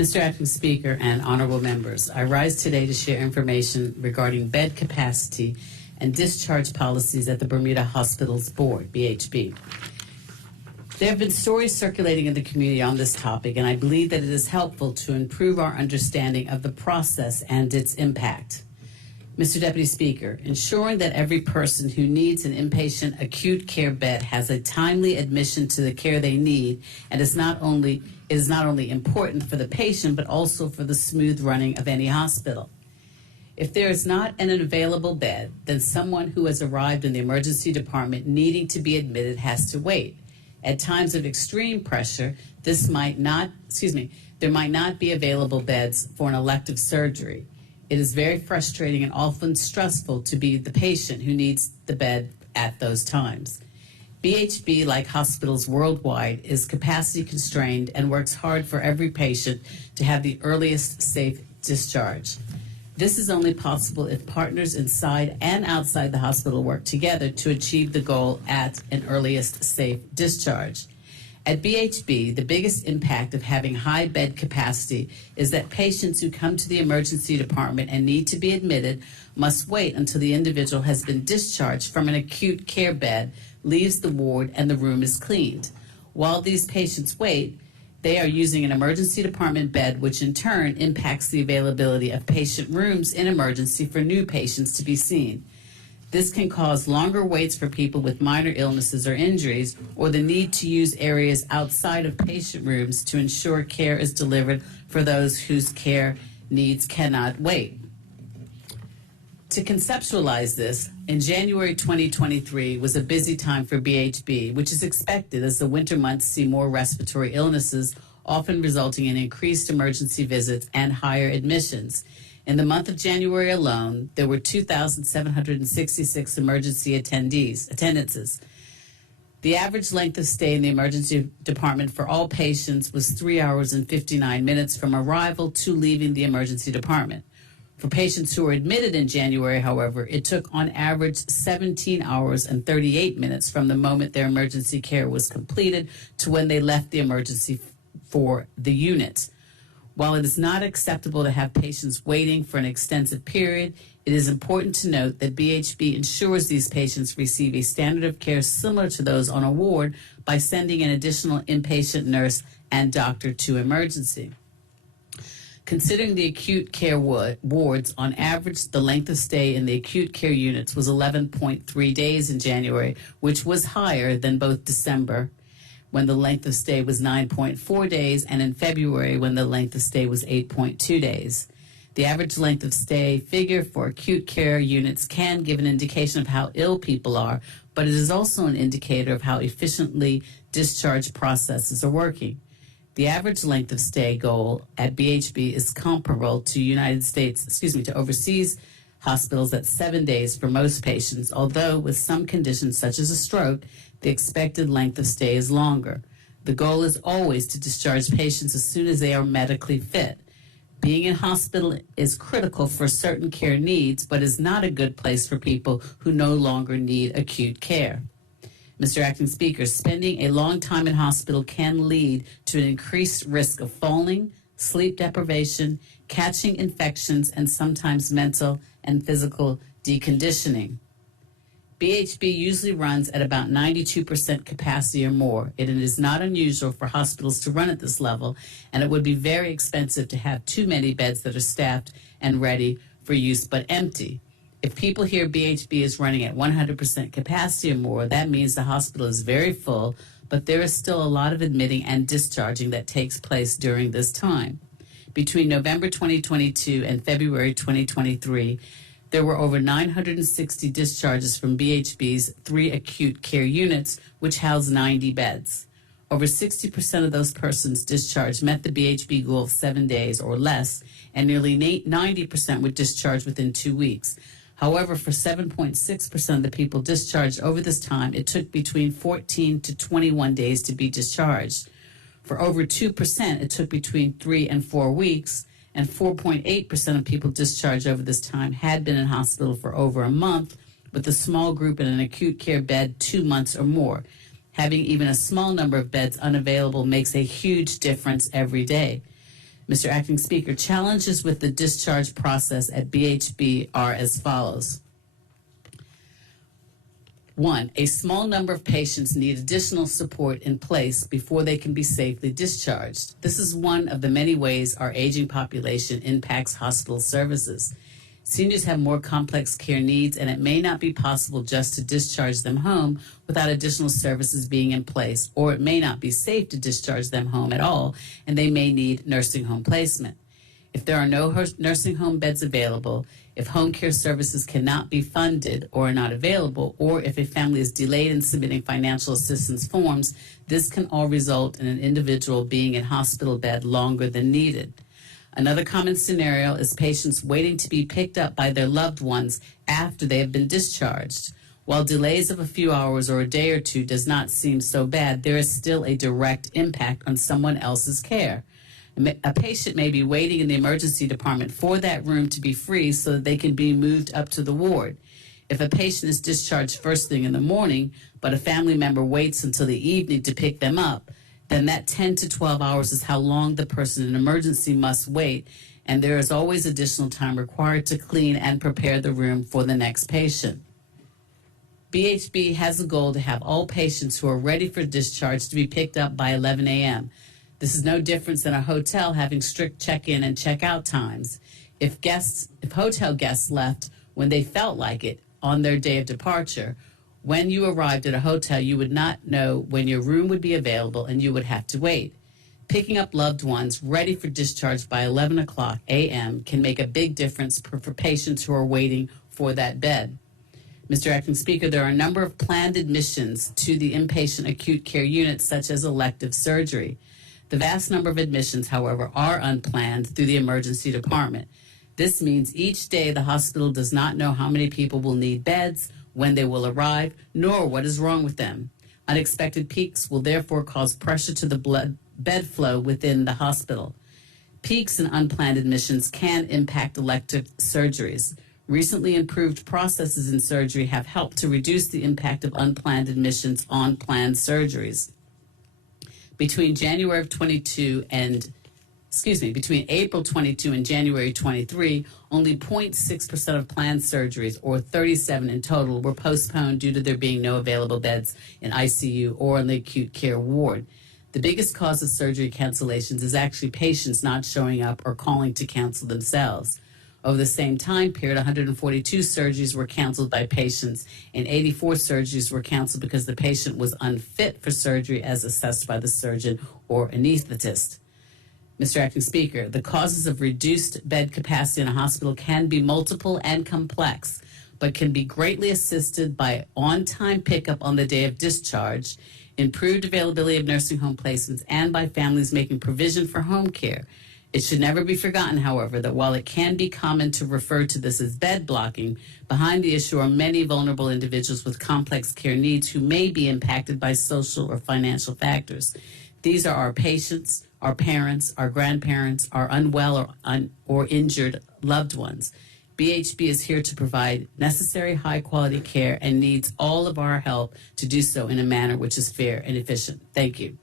Mr. Acting Speaker and honorable members, I rise today to share information regarding bed capacity and discharge policies at the Bermuda Hospitals Board, BHB. There have been stories circulating in the community on this topic, and I believe that it is helpful to improve our understanding of the process and its impact. Mr. Deputy Speaker, ensuring that every person who needs an inpatient acute care bed has a timely admission to the care they need, and is not only important for the patient, but also for the smooth running of any hospital. If there is not an available bed, then someone who has arrived in the emergency department needing to be admitted has to wait. At times of extreme pressure, there might not be available beds for an elective surgery. It is very frustrating and often stressful to be the patient who needs the bed at those times. BHB, like hospitals worldwide, is capacity constrained and works hard for every patient to have the earliest safe discharge. This is only possible if partners inside and outside the hospital work together to achieve the goal at an earliest safe discharge. At BHB, the biggest impact of having high bed capacity is that patients who come to the emergency department and need to be admitted must wait until the individual has been discharged from an acute care bed, leaves the ward, and the room is cleaned. While these patients wait, they are using an emergency department bed, which in turn impacts the availability of patient rooms in emergency for new patients to be seen. This can cause longer waits for people with minor illnesses or injuries, or the need to use areas outside of patient rooms to ensure care is delivered for those whose care needs cannot wait. To conceptualize this, in January 2023 was a busy time for BHB, which is expected as the winter months see more respiratory illnesses, often resulting in increased emergency visits and higher admissions. In the month of January alone, there were 2,766 emergency attendances. The average length of stay in the emergency department for all patients was 3 hours and 59 minutes from arrival to leaving the emergency department. For patients who were admitted in January, however, it took on average 17 hours and 38 minutes from the moment their emergency care was completed to when they left the emergency for the unit. While it is not acceptable to have patients waiting for an extensive period, it is important to note that BHB ensures these patients receive a standard of care similar to those on a ward by sending an additional inpatient nurse and doctor to emergency. Considering the acute care wards, on average, the length of stay in the acute care units was 11.3 days in January, which was higher than both December, when the length of stay was 9.4 days, and in February, when the length of stay was 8.2 days. The average length of stay figure for acute care units can give an indication of how ill people are, but it is also an indicator of how efficiently discharge processes are working. The average length of stay goal at BHB is comparable to overseas hospitals at 7 days for most patients, although with some conditions such as a stroke, the expected length of stay is longer. The goal is always to discharge patients as soon as they are medically fit. Being in hospital is critical for certain care needs, but is not a good place for people who no longer need acute care. Mr. Acting Speaker, spending a long time in hospital can lead to an increased risk of falling, sleep deprivation, catching infections, and sometimes mental and physical deconditioning. BHB usually runs at about 92% capacity or more. It is not unusual for hospitals to run at this level, and it would be very expensive to have too many beds that are staffed and ready for use but empty. If people hear BHB is running at 100% capacity or more, that means the hospital is very full, but there is still a lot of admitting and discharging that takes place during this time. Between November 2022 and February 2023, there were over 960 discharges from BHB's 3 acute care units, which house 90 beds. Over 60% of those persons discharged met the BHB goal of 7 days or less, and nearly 90% were discharged within 2 weeks. However, for 7.6% of the people discharged over this time, it took between 14 to 21 days to be discharged. For over 2%, it took between 3 and 4 weeks, and 4.8% of people discharged over this time had been in hospital for over a month, with a small group in an acute care bed 2 months or more. Having even a small number of beds unavailable makes a huge difference every day. Mr. Acting Speaker, challenges with the discharge process at BHB are as follows. 1, a small number of patients need additional support in place before they can be safely discharged. This is one of the many ways our aging population impacts hospital services. Seniors have more complex care needs, and it may not be possible just to discharge them home without additional services being in place, or it may not be safe to discharge them home at all, and they may need nursing home placement. If there are no nursing home beds available, if home care services cannot be funded or are not available, or if a family is delayed in submitting financial assistance forms, this can all result in an individual being in hospital bed longer than needed. Another common scenario is patients waiting to be picked up by their loved ones after they have been discharged. While delays of a few hours or a day or two does not seem so bad, there is still a direct impact on someone else's care. A patient may be waiting in the emergency department for that room to be free so that they can be moved up to the ward. If a patient is discharged first thing in the morning, but a family member waits until the evening to pick them up, then that 10 to 12 hours is how long the person in emergency must wait, and there is always additional time required to clean and prepare the room for the next patient. BHB has a goal to have all patients who are ready for discharge to be picked up by 11 a.m. This is no different than a hotel having strict check-in and check-out times. If hotel guests left when they felt like it on their day of departure, when you arrived at a hotel, you would not know when your room would be available and you would have to wait. Picking up loved ones ready for discharge by 11 o'clock a.m. can make a big difference for patients who are waiting for that bed. Mr. Acting Speaker, there are a number of planned admissions to the inpatient acute care unit, such as elective surgery. The vast number of admissions, however, are unplanned through the emergency department. This means each day the hospital does not know how many people will need beds, when they will arrive, nor what is wrong with them. Unexpected peaks will therefore cause pressure to the bed flow within the hospital. Peaks in unplanned admissions can impact elective surgeries. Recently improved processes in surgery have helped to reduce the impact of unplanned admissions on planned surgeries. Between April 22 and January 23, only 0.6% of planned surgeries, or 37 in total, were postponed due to there being no available beds in ICU or in the acute care ward. The biggest cause of surgery cancellations is actually patients not showing up or calling to cancel themselves. Over the same time period, 142 surgeries were canceled by patients, and 84 surgeries were canceled because the patient was unfit for surgery as assessed by the surgeon or anesthetist. Mr. Acting Speaker, the causes of reduced bed capacity in a hospital can be multiple and complex, but can be greatly assisted by on-time pickup on the day of discharge, improved availability of nursing home placements, and by families making provision for home care. It should never be forgotten, however, that while it can be common to refer to this as bed blocking, behind the issue are many vulnerable individuals with complex care needs who may be impacted by social or financial factors. These are our patients, our parents, our grandparents, our unwell or injured loved ones. BHB is here to provide necessary high-quality care and needs all of our help to do so in a manner which is fair and efficient. Thank you.